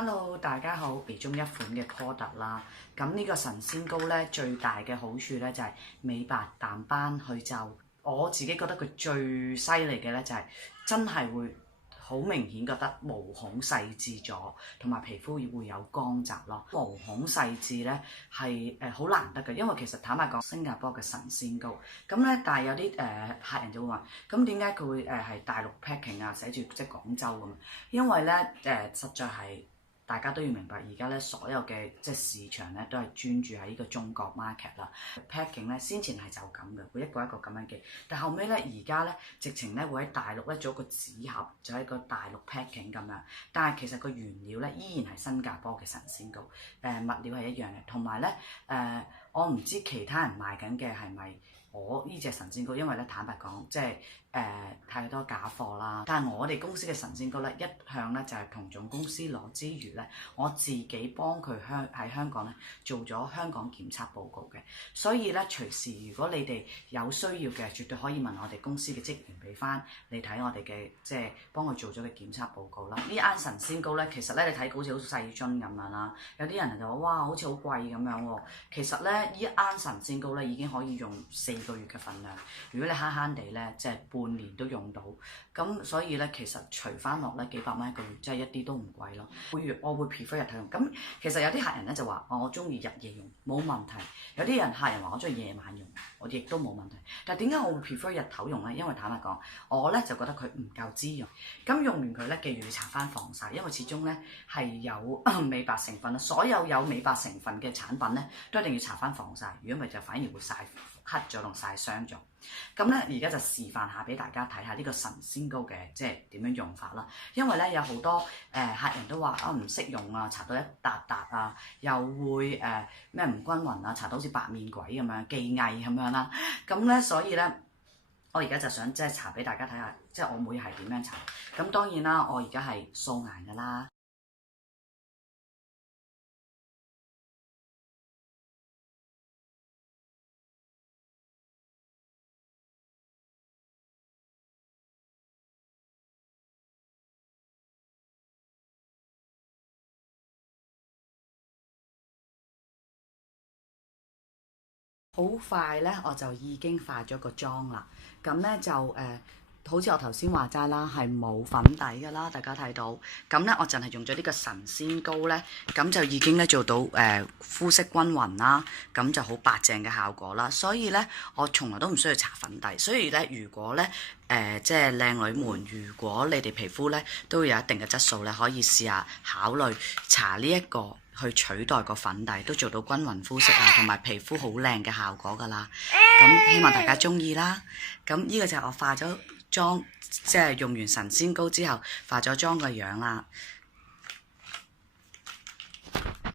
Hello，大家好，其中一款嘅 product 啦。咁呢個神仙膏咧，最大嘅好處咧就係美白、淡斑、去皺。我自己覺得佢最犀利嘅咧就係真係會好明顯覺得毛孔細緻咗，同埋皮膚會有光澤咯。毛孔細緻咧係好難得嘅，因為其實坦白講，新加坡嘅神仙膏咁咧，但係有啲客人就會話，咁點解佢會係大陸 packing 啊，寫住即係廣州咁？因為咧實在係。大家都要明白，而家咧所有嘅即係市場咧都係專注喺呢個中國 market 啦。packing 咧先前係就咁嘅，會一個一個咁樣嘅，但後尾咧而家咧直情咧會喺大陸咧做一個紙盒，就係一個大陸 packing 咁樣。但係其實個原料咧依然係新加坡嘅神仙膏，物料係一樣嘅，同埋咧我唔知其他人賣緊嘅係咪我呢隻神仙膏，因為咧坦白講即係太多假貨啦。但係我哋公司嘅神仙膏咧一向咧就係同總公司攞之餘咧，我自己幫佢喺香港咧做咗香港檢測報告嘅，所以咧隨時如果你哋有需要嘅，絕對可以問我哋公司嘅職員俾翻你睇我哋嘅即係幫佢做咗嘅檢測報告啦。呢啱神仙膏咧，其實咧你睇好似好細樽咁樣啦，有啲人就話哇好似好貴咁樣喎。其實咧呢一啱神仙膏咧已經可以用4個月嘅份量，如果你慳慳地咧即係半年都用到，咁所以咧其實除翻落咧幾百蚊一個月，真係一啲都唔貴咯。我會 prefer 日頭用，咁其實有啲客人咧就話我中意日夜用冇問題，有啲客人話我中意夜晚用，我亦都冇問題。但係點解我會 prefer 日頭用咧？因為坦白講，我咧就覺得佢唔夠滋潤，咁用完佢咧記住要搽翻防曬，因為始終咧係有美白成分啦。所有有美白成分嘅產品咧都一定要搽翻防曬，如果唔係就反而會曬黑咗同曬傷咗。咁咧而家就示範下俾大家睇下呢個神仙膏嘅即係點樣用法啦。因為咧有好多客人都話唔識用啊，搽到一笪笪啊，又會咩唔均勻啊，搽到好似白面鬼咁樣技藝咁樣啦。咁咧所以咧我而家就想即係搽俾大家睇下，即係我每日係點樣搽。咁當然啦，我而家係素顏㗎啦。好快咧，我就已經化咗個妝啦。咁咧就好似我頭先話齋啦，係冇粉底㗎啦，大家睇到。咁咧我淨係用咗呢個神仙膏咧，咁就已經咧做到膚色均勻啦，咁就好白淨嘅效果啦。所以咧我從來都唔需要搽粉底。所以咧如果咧即係靚女們，如果你哋皮膚咧都有一定嘅質素咧，可以試下考慮搽呢一個。去取代個粉底，都做到均勻膚色啊，同埋皮膚好靚嘅效果㗎啦。咁希望大家鍾意啦。咁呢個就係我化咗妝，即係用完神仙膏之後化咗妝嘅樣啦。